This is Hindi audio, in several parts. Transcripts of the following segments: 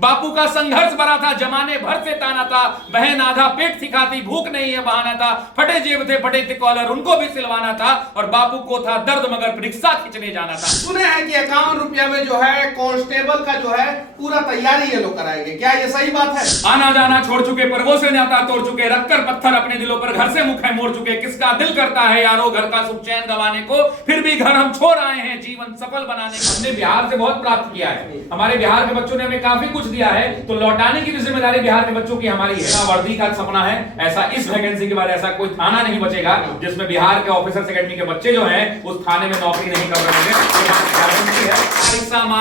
बापू का संघर्ष भरा था, जमाने भर से ताना था, बहन आधा पेट सिखाती, भूख नहीं है बहाना था, फटे जेब थे फटे थे कॉलर, उनको भी सिलवाना था, और बापू को था दर्द मगर रिक्शा खींचने जाना था। सुने हैं कि 51 रुपया में जो है कांस्टेबल का जो है पूरा तैयारी ये लोग कराएंगे, क्या ये सही बात है? आना जाना छोड़ चुके, पर्वों से नाता तोड़ चुके, रखकर पत्थर अपने दिलों पर घर से मुख है मोड़ चुके, किसका दिल करता है यारो घर का सुख चैन गवाने को, फिर भी घर हम छोड़ आए हैं जीवन सफल बनाने को। हमने बिहार से बहुत प्राप्त किया है, हमारे बिहार के बच्चों ने हमें काफी कुछ दिया है, तो लौटाने की भी जिम्मेदारी बिहार के बच्चों की हमारी है। वर्दी का सपना है, ऐसा इस वैकेंसी के बाद ऐसा कोई थाना नहीं बचेगा जिसमें बिहार के ऑफिसर्स एकेडमी के बच्चे जो हैं उस थाने में नौकरी नहीं कर रहे हैं।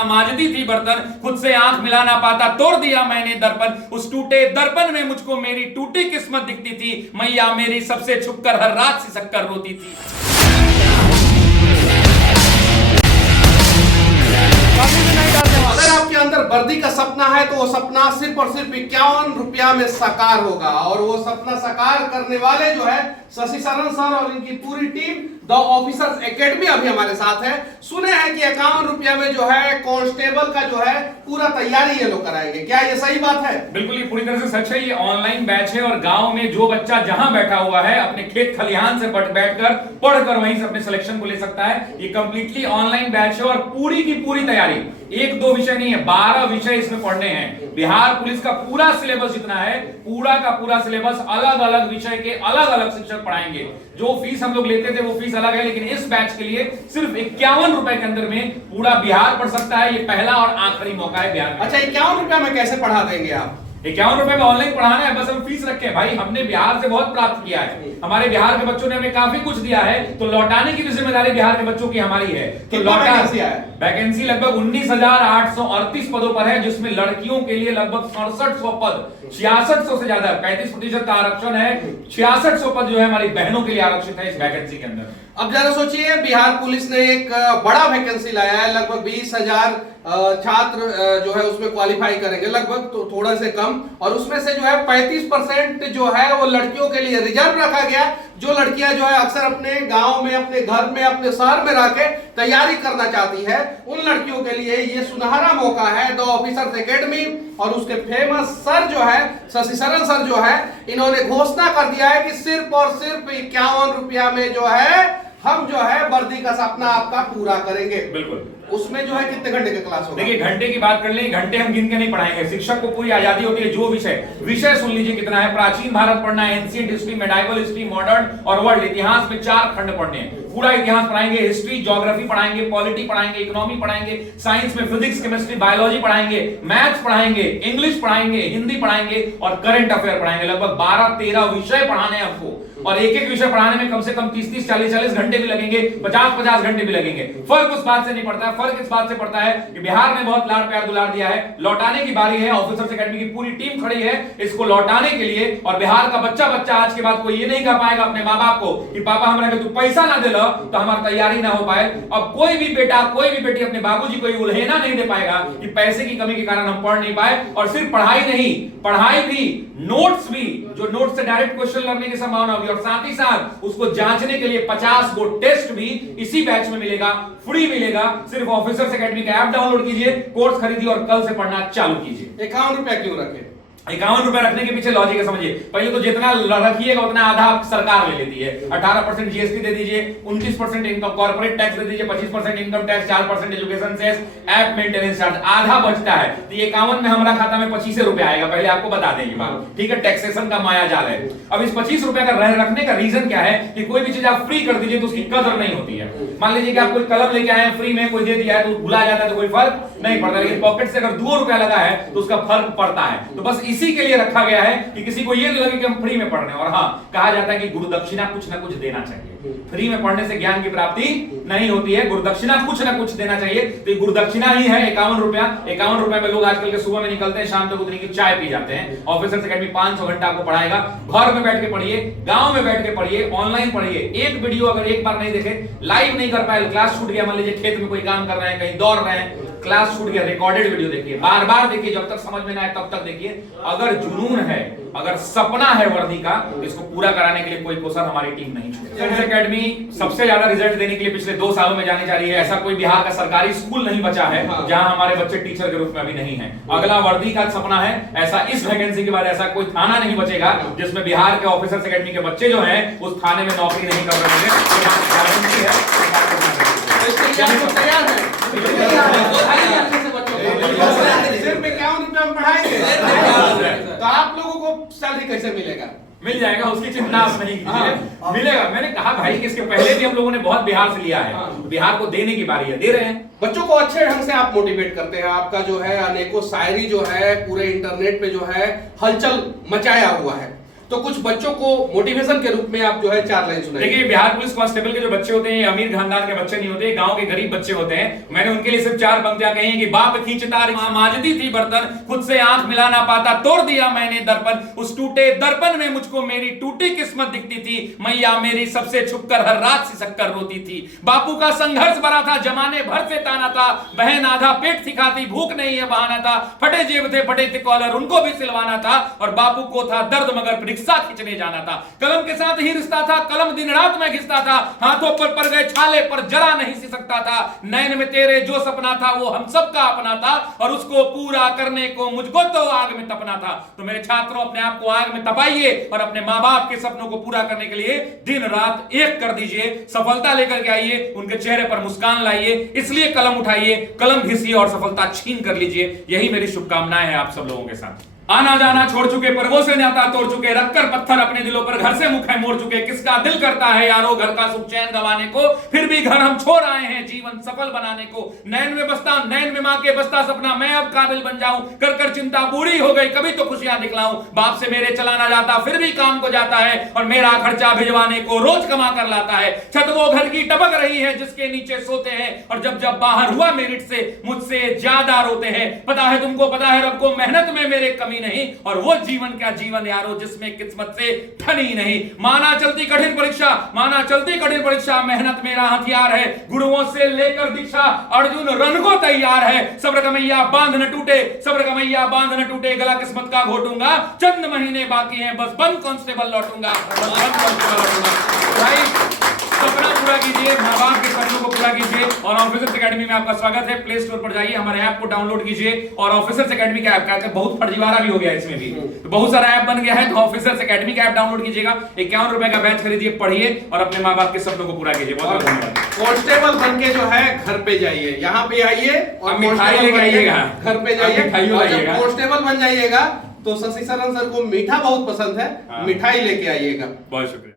माजदी थी बर्तन, खुद से आंख मिला ना पाता, तोड़ दिया मैंने दर्पण, उस टूटे दर्पण में मुझको मेरी टूटी किस्मत दिखती थी, मैया मेरी सबसे छुपकर हर रात सी शक्कर रोती थी। अगर आपके अंदर वर्दी का सपना है तो वो सपना सिर्फ और सिर्फ 51 रुपया में साकार होगा, और वो सपना साकार करने वाले जो है शशि शरण सर और इनकी पूरी टीम द ऑफिसर्स एकेडमी अभी हमारे साथ है। सुने हैं कि 51 रुपया में जो है कांस्टेबल का जो है पूरा तैयारी ये लोग कराएंगे, क्या ये सही बात है? बिल्कुल, ये पूरी तरह से सच है। ये ऑनलाइन बैच है और गांव में जो बच्चा जहां बैठा हुआ है अपने खेत खलिहान से बैठकर पढ़कर वहीं से अपने सिलेक्शन को ले सकता है। ये कंप्लीटली ऑनलाइन बैच है और पूरी की पूरी तैयारी, एक दो विषय नहीं है, 12 विषय इसमें पढ़ने हैं। बिहार पुलिस का पूरा सिलेबस जितना है, पूरा का पूरा सिलेबस, अलग अलग विषय के अलग अलग शिक्षक पढ़ाएंगे। जो फीस हम लोग लेते थे वो फीस अलग है, लेकिन इस बैच के लिए सिर्फ 51 रुपए के अंदर में पूरा बिहार पढ़ सकता है। ये पहला और आखिरी मौका है बिहार में। अच्छा, 51 रुपया में कैसे पढ़ा देंगे आप? 51 रुपए में ऑनलाइन पढ़ाना है, बस हम फीस रखे हैं। भाई हमने बिहार से बहुत प्राप्त किया है, हमारे बिहार के बच्चों ने हमें काफी कुछ दिया है, तो लौटाने की भी जिम्मेदारी बिहार के बच्चों की हमारी है। तो वैकेंसी लगभग 19,838 पदों पर है, जिसमें लड़कियों के लिए लगभग 6700 पद, 6600 से ज्यादा 35% का आरक्षण है। 6600 पद जो है हमारी बहनों के लिए आरक्षित है इस वैकेंसी के अंदर। अब जरा सोचिए, बिहार पुलिस ने एक बड़ा वैकेंसी लाया है, लगभग 20,000 छात्र जो है उसमें क्वालिफाई करेंगे, लगभग तो थोड़ा से कम, और उसमें से जो है 35% जो है वो लड़कियों के लिए रिजर्व रखा गया। जो लड़कियां जो है अक्सर अपने गांव में, अपने घर में, अपने शहर में रह के तैयारी करना चाहती है, उन लड़कियों के लिए ये सुनहरा मौका है। द ऑफिसर्स एकेडमी और उसके फेमस सर जो है शशि शरण सर जो है, इन्होंने घोषणा कर दिया है कि सिर्फ और सिर्फ 51 रुपया में जो है हम जो है वर्दी का सपना आपका पूरा करेंगे। बिल्कुल। उसमें जो है कितने घंटे की क्लास होगा? देखिए, घंटे की बात कर लें, घंटे हम गिन के नहीं पढ़ाएंगे, शिक्षक को पूरी आजादी होती है। जो विषय सुन लीजिए कितना है। प्राचीन भारत पढ़ना है, ancient history, medieval history, modern और वर्ल्ड इतिहास में 4 खंड पढ़ने हैं। पूरा इतिहास पढ़ाएंगे, हिस्ट्री, ज्योग्राफी पढ़ाएंगे, पॉलिटी पढ़ाएंगे, इकोनॉमी पढ़ाएंगे, साइंस में फिजिक्स, केमिस्ट्री, बायोलॉजी पढ़ाएंगे, मैथ्स पढ़ाएंगे, इंग्लिश पढ़ाएंगे, हिंदी पढ़ाएंगे और करंट अफेयर पढ़ाएंगे। लगभग 12-13 विषय पढ़ाने हैं हमको, और एक एक विषय पढ़ाने में कम से कम 30-30, 40-40 घंटे भी लगेंगे, 50-50 घंटे भी लगेंगे। फर्क उस बात से नहीं पड़ता है, फर्क इस बात से पड़ता है कि बिहार ने बहुत लाड़ प्यार दुलार दिया है, लौटाने की बारी है। ऑफिसर्स एकेडमी की पूरी टीम खड़ी है इसको लौटाने के लिए, और बिहार का बच्चा आज के बाद कोई ये नहीं कह पाएगा अपने माँ बाप को कि पापा हमरा के तू पैसा ना दे लो तो हमारी तैयारी ना हो पाए। अब कोई भी बेटा, कोई भी बेटी अपने बाबूजी को उल्हेना नहीं दे पाएगा कि पैसे की कमी के कारण हम पढ़ नहीं पाए। और सिर्फ पढ़ाई नहीं, पढ़ाई भी, नोट्स भी, जो नोट्स से डायरेक्ट क्वेश्चन लर्निंग की संभावना होगी, और साथ ही साथ उसको जांचने के लिए 50 गो टेस्ट भी इसी बैच में मिलेगा, फ्री मिलेगा। सिर्फ ऑफिसर्स एकेडमी का ऐप डाउनलोड कीजिए, कोर्स खरीदिए और कल से पढ़ना चालू कीजिए। 51 रुपया क्यों रखे? 51 रुपए रखने के पीछे लॉजिक है, समझिए। पहले तो जितना रखिएगा उतना आधा सरकार ले लेती है। 18% जीएसटी दे दीजिए, 29% इनकम कॉर्पोरेट टैक्स दे दीजिए, 25% income tax, 4% education cess, app maintenance charge, आधा बचता है। तो ये 51 में हमारा खाता में 25 रुपए आएगा, पहले आपको बता देंगे बात, ठीक है। टैक्सेशन का माया जाल है। अब इस 25 रुपए का रखने का रीजन क्या है कि कोई भी चीज आप फ्री कर दीजिए तो उसकी कदर नहीं होती है। मान लीजिए कि आप कोई कलम लेके आए हैं फ्री में, कोई दे दिया है तो भुला जाता है तो कोई फर्क नहीं पड़ता, लेकिन पॉकेट से अगर 2 रुपया लगा है तो उसका फर्क पड़ता है। तो बस इसी के लिए रखा गया है कि किसी को ये लगे कि हम फ्री में पढ़ रहे हैं। और हाँ, कहा जाता है कि गुरु दक्षिणा कुछ ना कुछ देना चाहिए। फ्री में पढ़ने से ज्ञान की प्राप्ति नहीं होती है, गुरु दक्षिणा कुछ ना कुछ देना चाहिए। तो ये गुरु दक्षिणा ही है 51 रुपया। 51 रुपए में लोग आजकल के सुबह में निकलते हैं, शाम तक उतनी की चाय पी जाते हैं। ऑफिसर्स एकेडमी 500 घंटा आपको पढ़ाएगा। घर में बैठ के पढ़िए, गांव में बैठ के पढ़िए, ऑनलाइन पढ़िए। एक वीडियो अगर एक बार नहीं देखे, लाइव नहीं कर पाए, क्लास छूट गया, मान लीजिए खेत में कोई काम कर रहे हैं, कहीं दौड़ रहे हैं, क्लास छूट गया, रिकॉर्डेड वीडियो देखिए, बार बार देखिए, जब तक समझ में ना आए तब तक देखिए। अगर जुनून है, अगर सपना है वर्दी का, तो इसको पूरा कराने के लिए कोई कोसर हमारी टीम नहीं छोड़ेगी। डिफेंस एकेडमी सबसे ज्यादा रिजल्ट देने के लिए पिछले 2 सालों में जानी जा रही है। ऐसा कोई बिहार का सरकारी स्कूल नहीं बचा है जहां हमारे बच्चे टीचर के रूप में अभी नहीं है। अगला वर्दी का सपना है, ऐसा इस वैकेंसी के बाद ऐसा कोई थाना नहीं बचेगा जिसमें बिहार के ऑफिसर्स एकेडमी के बच्चे जो हैं उस थाने में नौकरी नहीं कर रहे सिर्फ 51 रुपए में पढ़ाएंगे तो आप लोगों को सैलरी कैसे मिलेगा? मिल जाएगा, उसकी चिंता आप नहीं कीजिए, मिलेगा। मैंने कहा भाई कि इसके पहले भी हम लोगों ने बहुत बिहार से लिया है, बिहार को देने की बारी है, दे रहे हैं। बच्चों को अच्छे ढंग से आप मोटिवेट करते हैं। आपका जो है अनेकों शायरी जो है पूरे इंटरनेट पे जो है हलचल मचाया हुआ है, तो कुछ बच्चों को मोटिवेशन के रूप में आप जो है 4 लाइन सुनाइए। देखिए, बिहार पुलिस कांस्टेबल के जो बच्चे होते हैं अमीर खानदान के बच्चे नहीं होते, गांव के गरीब बच्चे होते हैं। मैंने उनके लिए सिर्फ 4 पंक्तियां कही हैं कि बाप खींचता माजदी थी बर्तन, खुद से आंख मिला ना पाता, तोड़ दिया मैंने दर्पण, उस टूटे दर्पण में मुझको मेरी टूटी किस्मत दिखती थी, मैया मेरी सबसे छुपकर हर रात सिसककर रोती थी। बापू का संघर्ष भरा था, जमाने भर से ताना था, बहन आधा पेट सिखाती, भूख नहीं है बहाना था, फटे जेब थे फटे थे कॉलर, उनको भी सिलवाना था, और बापू को था दर्द मगर रिक्शा खींचने जाना था। कलम के साथ ही रिश्ता था, कलम दिन रात में घिसता था, हाथों पर पड़ गए छाले पर जरा नहीं सी सकता था, नैन में तेरे जो सपना था वो हम सबका अपना था, और उसको पूरा करने को मुझको तो आग में तपना था। तो मेरे छात्रों, अपने आप को आग में तपाइए और अपने माँ बाप के सपनों को पूरा करने के लिए दिन रात एक कर दीजिए, सफलता लेकर के आइए, उनके चेहरे पर मुस्कान लाइए, इसलिए कलम उठाइए, कलम घिसिए और सफलता छीन कर लीजिए। यही मेरी शुभकामनाएं हैं आप सब लोगों के साथ। आना जाना छोड़ चुके, पर्वों से नाता तोड़ चुके, रखकर पत्थर अपने दिलों पर, घर से मुख है मोड़ चुके, किसका दिल करता है यारो घर का सुख चैन गंवाने को, फिर भी घर हम छोड़ आए हैं जीवन सफल बनाने को। नैन में बसता, नैन में मां के बसता सपना, मैं अब काबिल बन जाऊं, कर कर चिंता पूरी हो गई, कभी तो खुशियां दिखलाऊं। बाप से मेरे चला ना जाता, फिर भी काम को जाता है, और मेरा खर्चा भिजवाने को रोज कमा कर लाता है। छत वो घर की टपक रही है जिसके नीचे सोते हैं, और जब जब बाहर हुआ मेरिट से मुझसे ज्यादा रोते हैं। पता है तुमको, पता है रब को, मेहनत में मेरे कमी नहीं, और वो जीवन क्या जीवन यारो जिसमें किस्मत से ठनी नहीं। माना चलती कठिन परीक्षा, माना चलती कठिन परीक्षा, मेहनत मेरा हथियार है, गुरुओं से लेकर दीक्षा अर्जुन रन को तैयार है। सब्र का मैया बांध न टूटे, सब्र का मैया बांध न टूटे, गला किस्मत का घोटूंगा, चंद महीने बाकी हैं, बस बंद कांस्टेबल लौटूंगा, सपना पूरा कीजिए, माँ बाप के सपनों को पूरा कीजिए। और ऑफिसर्स एकेडमी में आपका स्वागत है। प्ले स्टोर पर जाइए, हमारे ऐप को डाउनलोड कीजिए, और ऑफिसर्स एकेडमी का ऐप का बहुत फर्जीवाड़ा भी हो गया इसमें भी, तो बहुत सारा ऐप बन गया है, तो ऑफिसर्स एकेडमी का ऐप डाउनलोड कीजिएगा, 51 रुपए का बैच खरीदिए, पढ़िए और अपने माँ बाप के सपनों को पूरा कीजिए। बहुत बहुत धन्यवाद। कांस्टेबल बन के जो है घर पे जाइए, यहाँ पे आइए और मिठाई लेके आइएगा, घर पे जाइए, कांस्टेबल बन जाइएगा तो शशि शरण सर को मीठा बहुत पसंद है, मिठाई लेके आइएगा। बहुत शुक्रिया।